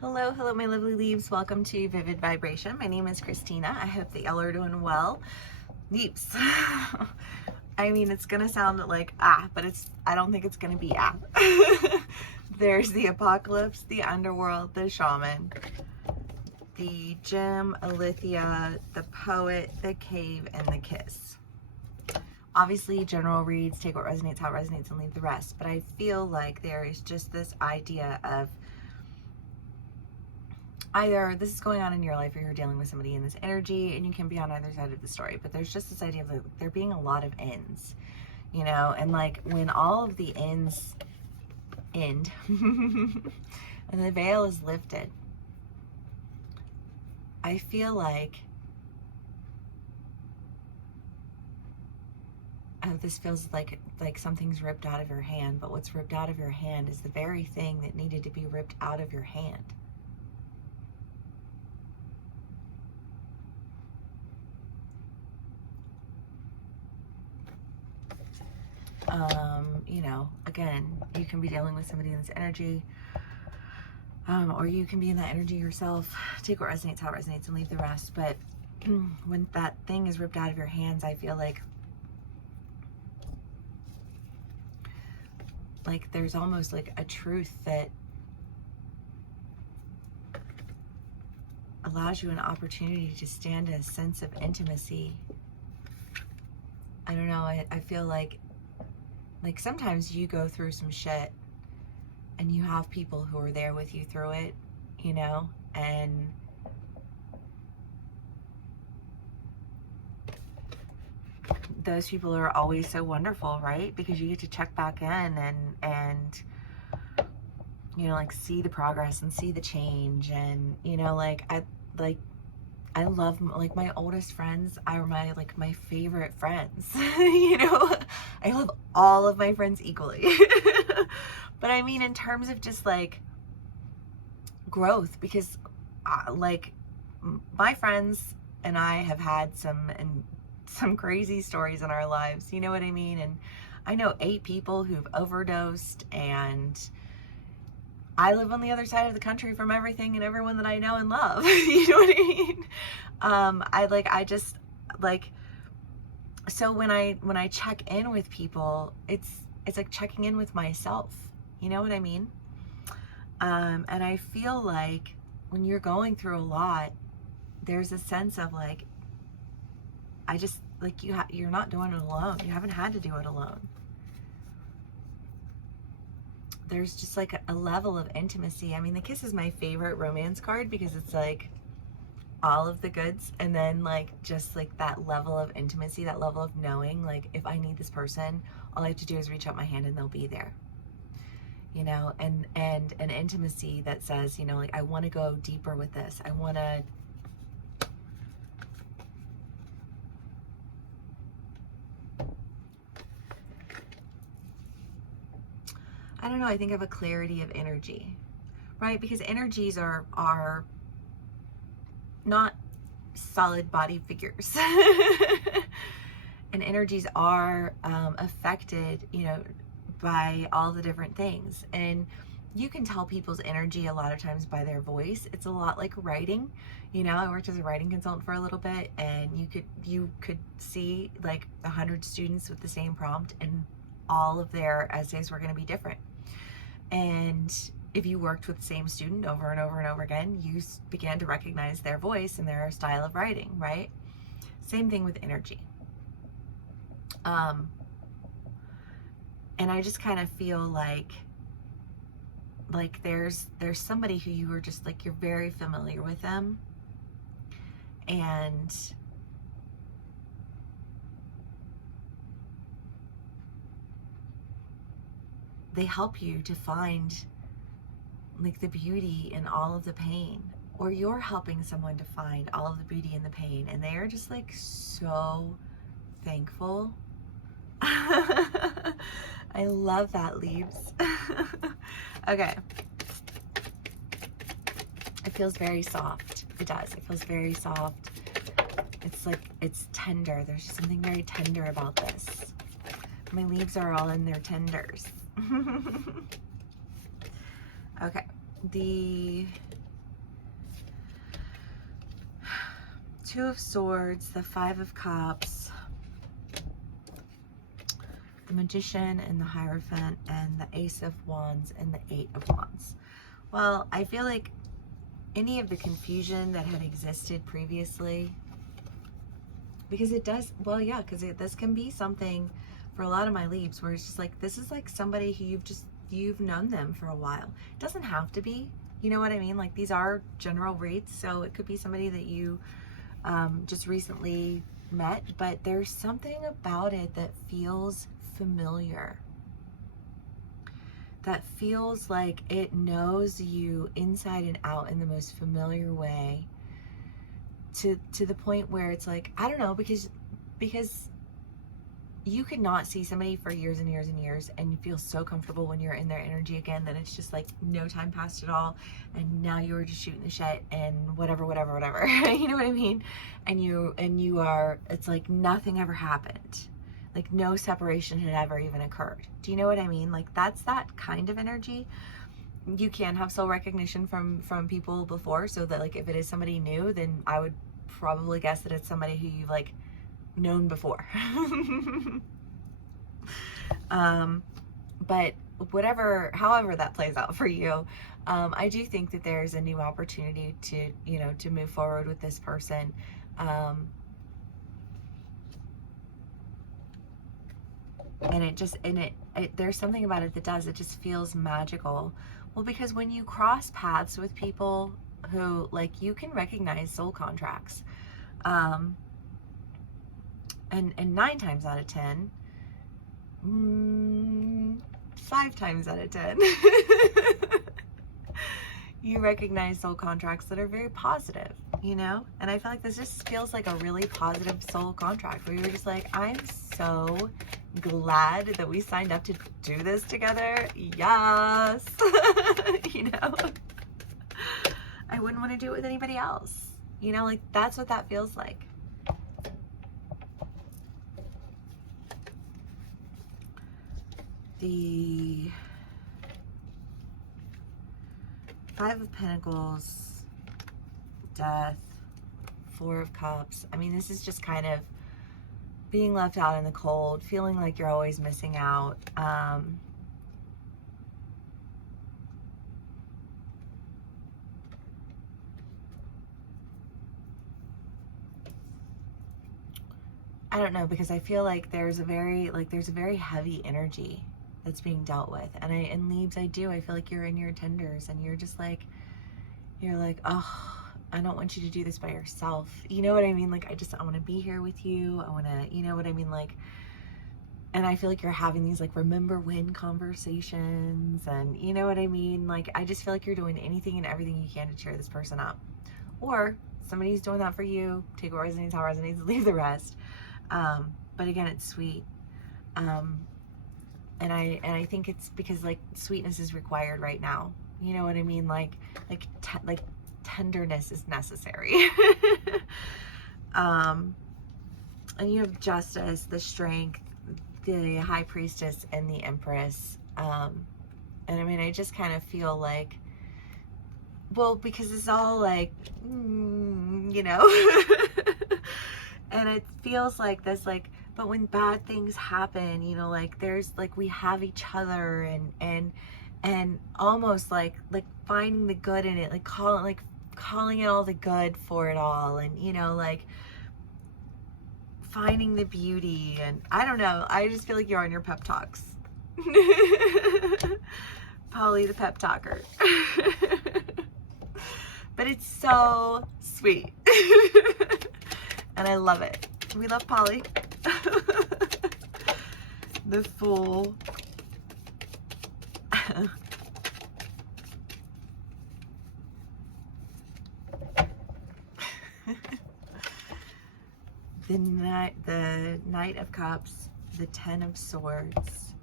Hello, hello, my lovely leaves. Welcome to Vivid Vibration. My name is Christina. I hope that y'all are doing well. Leaves. I mean, it's gonna sound like but I don't think it's gonna be There's the apocalypse, the underworld, the shaman, the gem, Alithia, the poet, the cave, and the kiss. Obviously, general reads, take what resonates, how it resonates, and leave the rest. But I feel like there is just this idea of either this is going on in your life or you're dealing with somebody in this energy, and you can be on either side of the story, but there's just this idea of like, there being a lot of ends, you know, and like when all of the ends end and the veil is lifted, I feel like this feels like something's ripped out of your hand, but what's ripped out of your hand is the very thing that needed to be ripped out of your hand. You know, again, you can be dealing with somebody in this energy, or you can be in that energy yourself. Take what resonates, how it resonates, and leave the rest. But when that thing is ripped out of your hands, I feel like there's almost like a truth that allows you an opportunity to stand in a sense of intimacy. I don't know, I feel like sometimes you go through some shit and you have people who are there with you through it, you know, and those people are always so wonderful, right? Because you get to check back in and you know, like see the progress and see the change. And you know, I love, like, my oldest friends are my favorite friends. You know, I love all of my friends equally. But I mean, in terms of just like growth, because like my friends and I have had some crazy stories in our lives, you know what I mean? And I know 8 people who've overdosed, and I live on the other side of the country from everything and everyone that I know and love. You know what I mean? So when I check in with people, it's like checking in with myself. You know what I mean? And I feel like when you're going through a lot, there's a sense of like, I just like you're not doing it alone. You haven't had to do it alone. There's just like a level of intimacy. I mean, the kiss is my favorite romance card because it's like all of the goods, and then like just like that level of intimacy, that level of knowing, like if I need this person, all I have to do is reach out my hand and they'll be there, you know. And an intimacy that says, you know, like I want to go deeper with this. I don't know, I think I have a clarity of energy, right? Because energies are not solid body figures. And energies are affected, you know, by all the different things. And you can tell people's energy a lot of times by their voice. It's a lot like writing. You know, I worked as a writing consultant for a little bit, and you could see like 100 students with the same prompt, and all of their essays were going to be different. And if you worked with the same student over and over and over again, you began to recognize their voice and their style of writing, right? Same thing with energy. And I just kind of feel like there's somebody who you were just like, you're very familiar with them, and they help you to find like the beauty in all of the pain, or you're helping someone to find all of the beauty in the pain, and they are just like so thankful. I love that, leaves. Okay. It feels very soft. It does. It feels very soft. It's like, it's tender. There's just something very tender about this. My leaves are all in their tenders. Okay. The Two of Swords, the Five of Cups, the Magician and the Hierophant, and the Ace of Wands and the Eight of Wands. Well, I feel like any of the confusion that had existed previously, because it does, well, yeah, because this can be something for a lot of my Libs where it's just like, this is like somebody who you've known them for a while. It doesn't have to be, you know what I mean? Like, these are general reads, so it could be somebody that you just recently met, but there's something about it that feels familiar, that feels like it knows you inside and out in the most familiar way, to the point where it's like, I don't know, because you could not see somebody for years and years and years and you feel so comfortable when you're in their energy again that it's just like no time passed at all, and now you were just shooting the shit and whatever you know what I mean, and you are, it's like nothing ever happened, like no separation had ever even occurred. Do you know what I mean? Like, that's that kind of energy. You can have soul recognition from people before, so that like if it is somebody new, then I would probably guess that it's somebody who you've like known before. But however that plays out for you, I do think that there's a new opportunity to, you know, to move forward with this person. And it there's something about it that does, it just feels magical. Well, because when you cross paths with people who, like, you can recognize soul contracts, and 9 times out of 10, 5 times out of 10, you recognize soul contracts that are very positive, you know? And I feel like this just feels like a really positive soul contract where you're just like, I'm so glad that we signed up to do this together. Yes. You know? I wouldn't want to do it with anybody else. You know, like, that's what that feels like. The Five of Pentacles, Death, Four of Cups. I mean, this is just kind of being left out in the cold, feeling like you're always missing out. I don't know, because I feel like there's a very heavy energy that's being dealt with. And in Libs, I feel like you're in your tenders and you're just like, oh, I don't want you to do this by yourself. You know what I mean? Like, I want to be here with you. I want to, you know what I mean? Like, and I feel like you're having these like remember when conversations, and you know what I mean? Like, I just feel like you're doing anything and everything you can to cheer this person up. Or somebody's doing that for you. Take what resonates, how it resonates, leave the rest. But again, it's sweet. And I think it's because like sweetness is required right now. You know what I mean? Like tenderness is necessary. And you have Justice, the Strength, the High Priestess, and the Empress. And I mean, I just kind of feel like, well, because it's all like, you know, and it feels like this, like, but when bad things happen, you know, like there's like, we have each other, and almost like finding the good in it, like calling it all the good for it all, and you know, like finding the beauty. And I don't know, I just feel like you're on your pep talks. Polly the pep talker. But it's so sweet. And I love it. We love Polly. The Fool. The Knight of Cups, the Ten of Swords,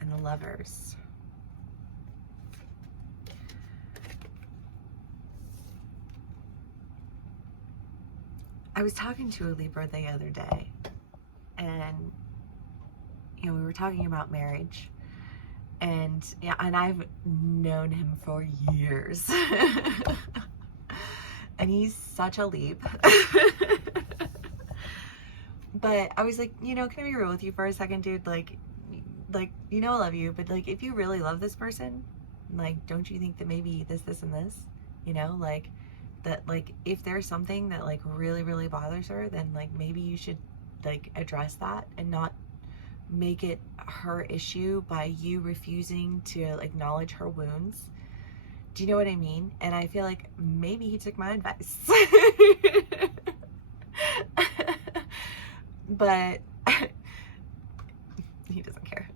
and the Lovers. I was talking to a Libra the other day, and you know, we were talking about marriage, and yeah, and I've known him for years. And he's such a Lib. But I was like, you know, can I be real with you for a second, dude? Like, you know, I love you, but like, if you really love this person, like, don't you think that maybe this, and this, you know, like, that, like, if there's something that like really, really bothers her, then like maybe you should like address that and not make it her issue by you refusing to acknowledge her wounds. Do you know what I mean? And I feel like maybe he took my advice. But he doesn't care.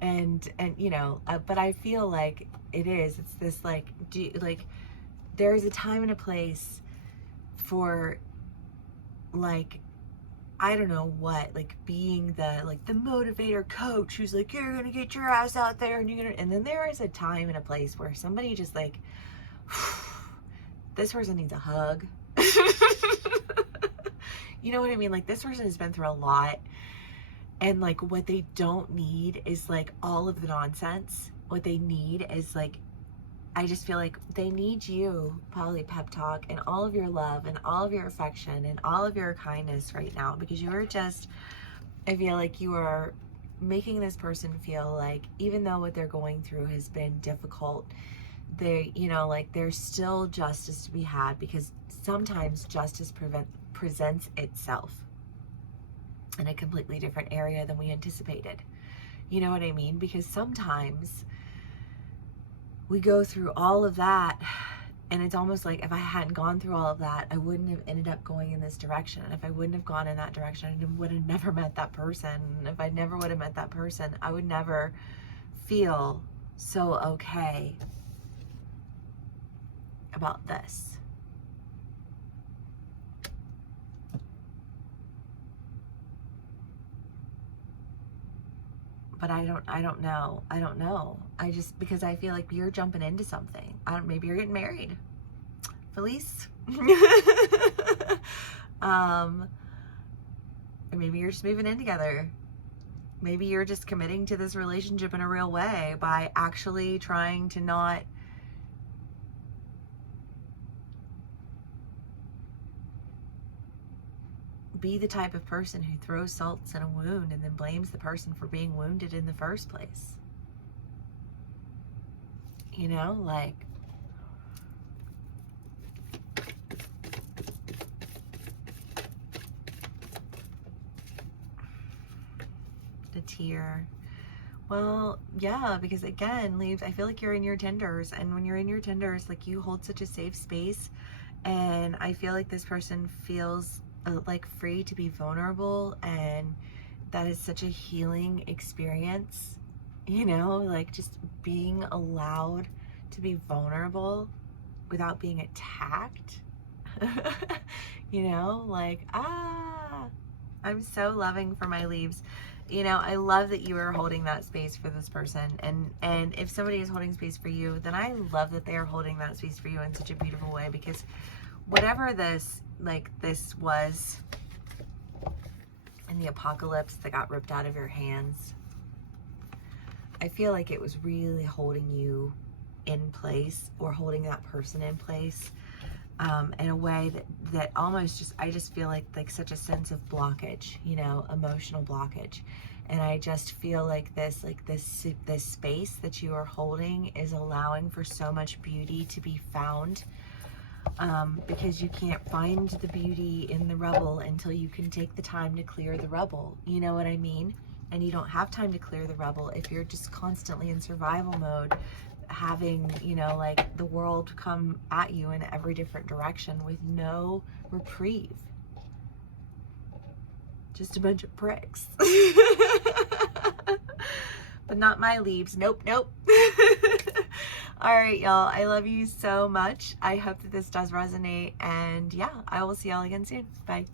And you know, but I feel like it's this like, there's a time and a place for, like, I don't know what, like being the motivator coach who's like, you're gonna get your ass out there and and then there is a time and a place where somebody just like, this person needs a hug. You know what I mean? Like, this person has been through a lot, and like what they don't need is like all of the nonsense. What they need is like, I just feel like they need you, Polly Pep Talk, and all of your love and all of your affection and all of your kindness right now, because you are just, I feel like you are making this person feel like even though what they're going through has been difficult, they, you know, like there's still justice to be had, because sometimes justice presents itself in a completely different area than we anticipated. You know what I mean? Because sometimes we go through all of that, and it's almost like if I hadn't gone through all of that, I wouldn't have ended up going in this direction. And if I wouldn't have gone in that direction, I would have never met that person. And if I never would have met that person, I would never feel so okay about this. But I don't know. I just, because I feel like you're jumping into something. Maybe you're getting married. Felice. Or maybe you're just moving in together. Maybe you're just committing to this relationship in a real way by actually trying to not be the type of person who throws salts in a wound and then blames the person for being wounded in the first place. You know, like, the tear. Well, yeah, because again, Leaves, I feel like you're in your tenders, and when you're in your tenders, like, you hold such a safe space, and I feel like this person feels like free to be vulnerable, and that is such a healing experience, you know, like just being allowed to be vulnerable without being attacked. You know, like, I'm so loving for my Leaves. You know, I love that you are holding that space for this person, and if somebody is holding space for you, then I love that they are holding that space for you in such a beautiful way, because whatever this was in the apocalypse that got ripped out of your hands, I feel like it was really holding you in place, or holding that person in place, in a way that almost just, I just feel like such a sense of blockage, you know, emotional blockage. And I just feel like this space that you are holding is allowing for so much beauty to be found, because you can't find the beauty in the rubble until you can take the time to clear the rubble. You know what I mean? And you don't have time to clear the rubble if you're just constantly in survival mode, having, you know, like the world come at you in every different direction with no reprieve. Just a bunch of pricks. But not my Leaves. Nope. All right, y'all. I love you so much. I hope that this does resonate. And yeah, I will see y'all again soon. Bye.